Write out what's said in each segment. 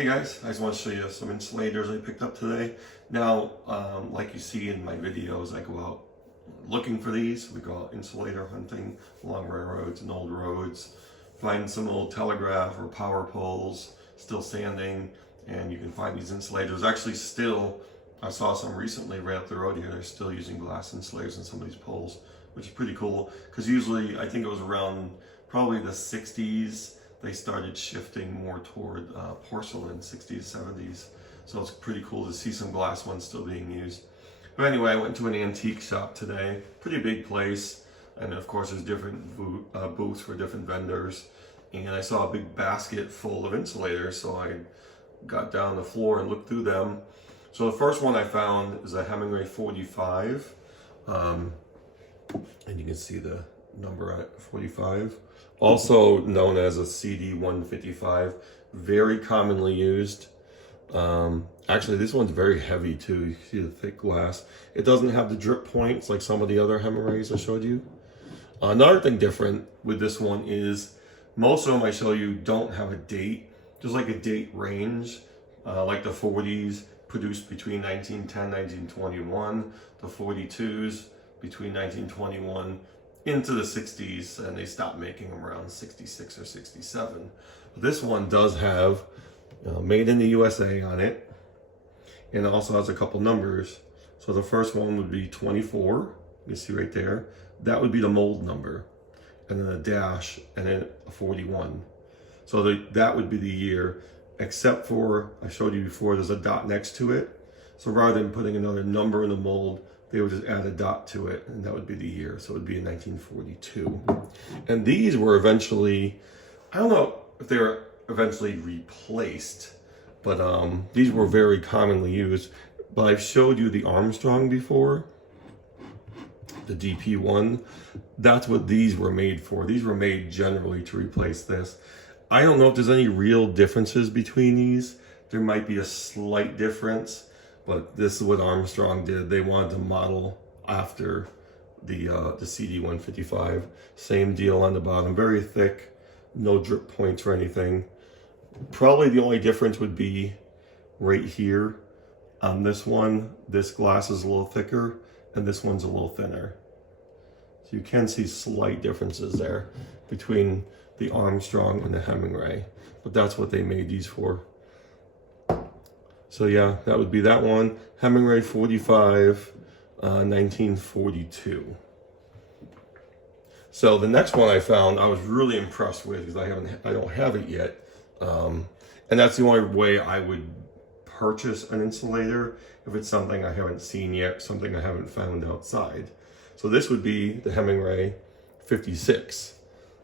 Hey guys, I just want to show you some insulators I picked up today. Now, like you see in my videos, I go out looking for these. We go out insulator hunting along railroads and old roads, find some old telegraph or power poles still standing, and you can find these insulators. Actually still, I saw some recently right up the road here. They're still using glass insulators in some of these poles, which is pretty cool because usually, I think it was around probably the 60s, they started shifting more toward porcelain, 60s, 70s. So it's pretty cool to see some glass ones still being used. But anyway, I went to an antique shop today, pretty big place. And of course there's different booths for different vendors. And I saw a big basket full of insulators. So I got down the floor and looked through them. So the first one I found is a Hemingway 45. And you can see the number at 45. Also known as a CD 155, very commonly used. Actually, this one's very heavy too. You see the thick glass. It doesn't have the drip points like some of the other Hemingways I showed you. Another thing different with this one is most of them I show you don't have a date. There's like a date range, like the 40s produced between 1910 1921, the 42s between 1921 into the 60s, and they stopped making them around 66 or 67. But this one does have made in the USA on it, and it also has a couple numbers. So the first one would be 24, you see right there. That would be the mold number, and then a dash, and then a 41. So that would be the year, except for, I showed you before, there's a dot next to it. So rather than putting another number in the mold, they would just add a dot to it, and that would be the year. So it would be in 1942. And these were eventually, I don't know if they were eventually replaced, but these were very commonly used. But I've showed you the Armstrong before, the DP1. That's what these were made for. These were made generally to replace this. I don't know if there's any real differences between these. There might be a slight difference. But this is what Armstrong did. They wanted to model after the CD 155. Same deal on the bottom, very thick, no drip points or anything. Probably the only difference would be right here on this one. This glass is a little thicker and this one's a little thinner. So you can see slight differences there between the Armstrong and the Hemingway. But that's what they made these for. So yeah, that would be that one. Hemingway 45, 1942. So the next one I found, I was really impressed with because I don't have it yet. And that's the only way I would purchase an insulator if it's something I haven't seen yet, something I haven't found outside. So this would be the Hemingway 56.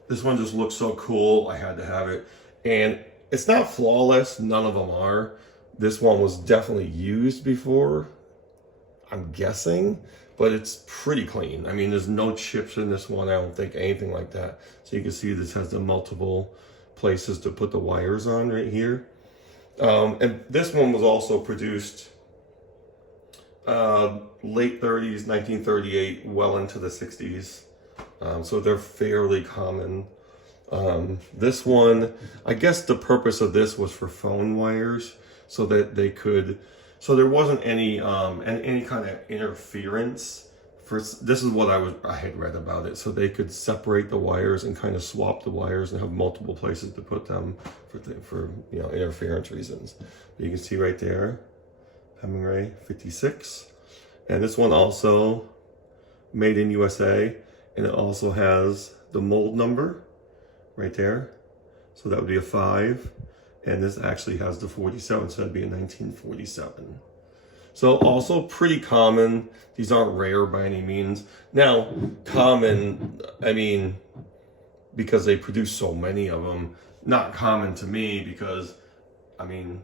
This one just looks so cool, I had to have it. And it's not flawless, none of them are. This one was definitely used before, I'm guessing, but it's pretty clean. I mean, there's no chips in this one. I don't think anything like that. So you can see this has the multiple places to put the wires on right here. And this one was also produced late 30s, 1938, well into the 60s. So they're fairly common. This one, I guess the purpose of this was for phone wires, so that they could, so there wasn't any kind of interference. This is what I had read about it, so they could separate the wires and kind of swap the wires and have multiple places to put them for interference reasons. But you can see right there, Hemingway 56, and this one also made in USA, and it also has the mold number right there. So that would be a 5. And this actually has the 47, so that'd be a 1947. So also pretty common. These aren't rare by any means. Now, common, I mean, because they produce so many of them. Not common to me because, I mean,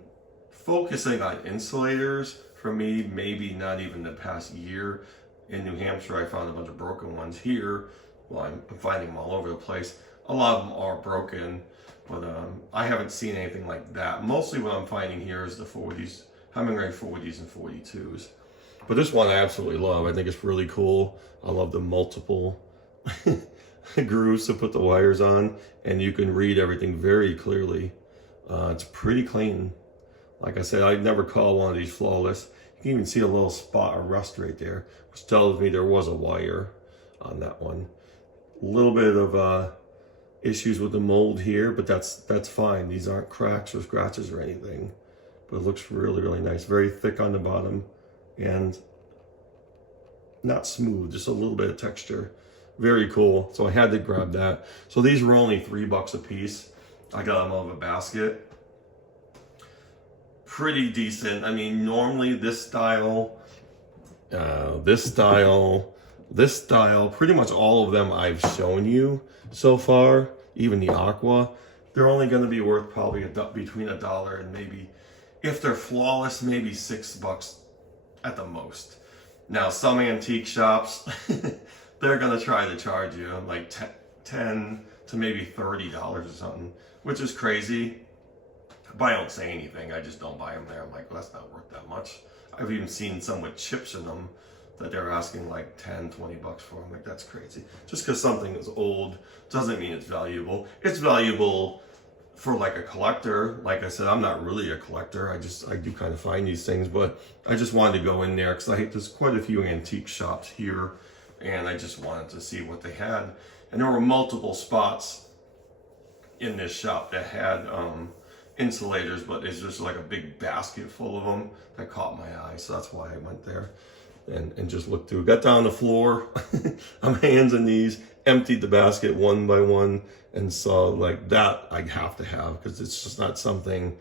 focusing on insulators, for me, maybe not even the past year. In New Hampshire, I found a bunch of broken ones. Here, well, I'm finding them all over the place. A lot of them are broken. But I haven't seen anything like that. Mostly what I'm finding here is the 40s, Hemingway 40s and 42s. But this one I absolutely love. I think it's really cool. I love the multiple grooves to put the wires on, and you can read everything very clearly. It's pretty clean. Like I said, I'd never call one of these flawless. You can even see a little spot of rust right there, which tells me there was a wire on that one. A little bit of issues with the mold here, but that's fine. These aren't cracks or scratches or anything. But it looks really, really nice. Very thick on the bottom and not smooth, just a little bit of texture. Very cool. So I had to grab that. So these were only $3 a piece. I got them out of a basket. Pretty decent. I mean, normally this style, pretty much all of them I've shown you so far, even the Aqua, they're only going to be worth probably between $1 and maybe, if they're flawless, maybe $6 at the most. Now, some antique shops, they're going to try to charge you like $10 to maybe $30 or something, which is crazy. But I don't say anything. I just don't buy them there. I'm like, well, that's not worth that much. I've even seen some with chips in them that they're asking like $10, $20 for. I'm like, that's crazy. Just because something is old doesn't mean it's valuable. It's valuable for like a collector. Like I said, I'm not really a collector. I do kind of find these things, but I just wanted to go in there because there's quite a few antique shops here, and I just wanted to see what they had. And there were multiple spots in this shop that had insulators, but it's just like a big basket full of them that caught my eye. So that's why I went there and just looked through. Got down on the floor on my hands and knees, emptied the basket one by one, and saw like that I have to have, because it's just not something,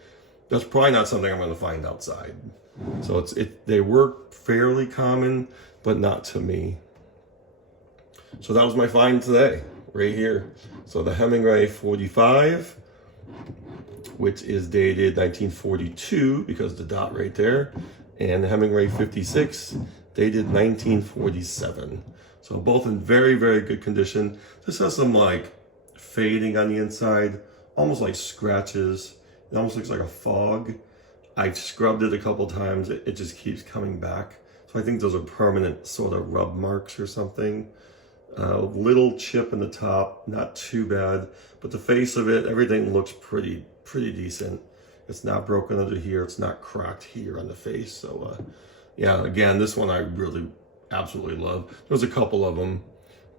that's probably not something I'm going to find outside. So they were fairly common, but not to me. So that was my find today, right here. So the Hemingway 45, which is dated 1942 because the dot right there, and the Hemingway 56 dated 1947. So both in very, very good condition. This has some like fading on the inside, almost like scratches. It almost looks like a fog. I've scrubbed it a couple times. It just keeps coming back. So I think those are permanent sort of rub marks or something. Little chip in the top, not too bad, but the face of it, everything looks pretty decent. It's not broken under here. It's not cracked here on the face. So yeah, again, this one I really absolutely love. There was a couple of them,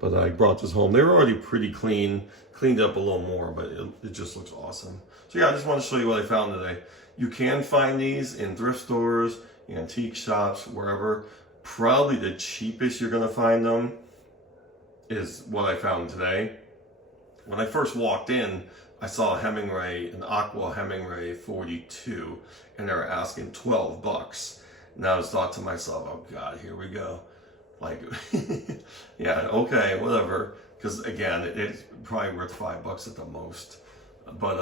but I brought this home. They were already pretty clean, cleaned up a little more, but it just looks awesome. So yeah, I just want to show you what I found today. You can find these in thrift stores, antique shops, wherever. Probably the cheapest you're going to find them is what I found today. When I first walked in, I saw a Hemingway, an Aqua Hemingway 42, and they were asking $12. And I was thought to myself, oh God, here we go. Like, yeah, okay, whatever. Because again, it's probably worth $5 at the most. But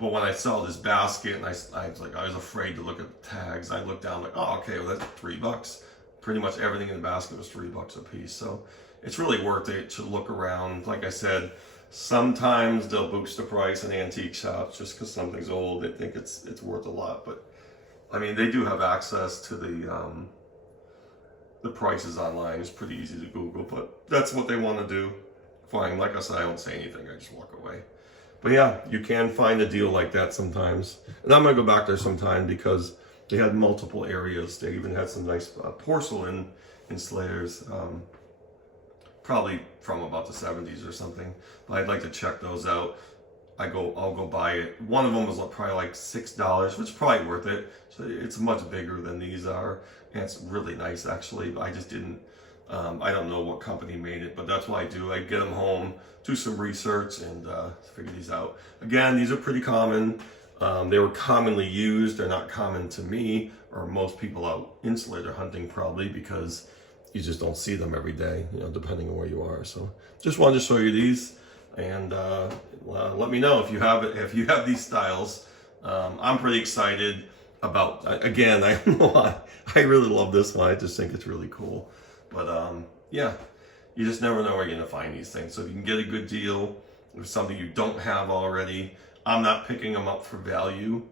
but when I saw this basket, and I was afraid to look at the tags. I looked down like, oh, okay, well that's $3. Pretty much everything in the basket was $3 a piece. So it's really worth it to look around. Like I said, sometimes they'll boost the price in antique shops just because something's old. They think it's worth a lot, but I mean, they do have access to the prices online. It's pretty easy to Google, but that's what they want to do. Fine. Like I said, I don't say anything. I just walk away. But yeah, you can find a deal like that sometimes. And I'm going to go back there sometime because they had multiple areas. They even had some nice porcelain insulators, probably from about the 70s or something. But I'd like to check those out. I'll go buy it. One of them was probably like $6, which is probably worth it. So it's much bigger than these are, and it's really nice actually. But I just didn't. I don't know what company made it, but that's what I do. I get them home, do some research, and figure these out. Again, these are pretty common. They were commonly used. They're not common to me or most people out insulator hunting, probably because you just don't see them every day, depending on where you are. So just wanted to show you these, and let me know if you have these styles. I'm pretty excited about. Again, I don't know why. I really love this one. I just think it's really cool. But yeah, you just never know where you're gonna find these things. So if you can get a good deal with something you don't have already. I'm not picking them up for value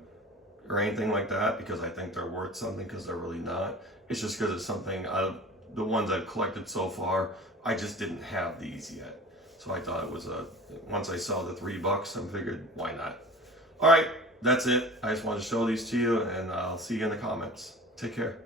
or anything like that because I think they're worth something, because they're really not. It's just because it's something out of the ones I've collected so far, I just didn't have these yet. So I thought it was once I saw the $3, I figured, why not? All right, that's it. I just want to show these to you, and I'll see you in the comments. Take care.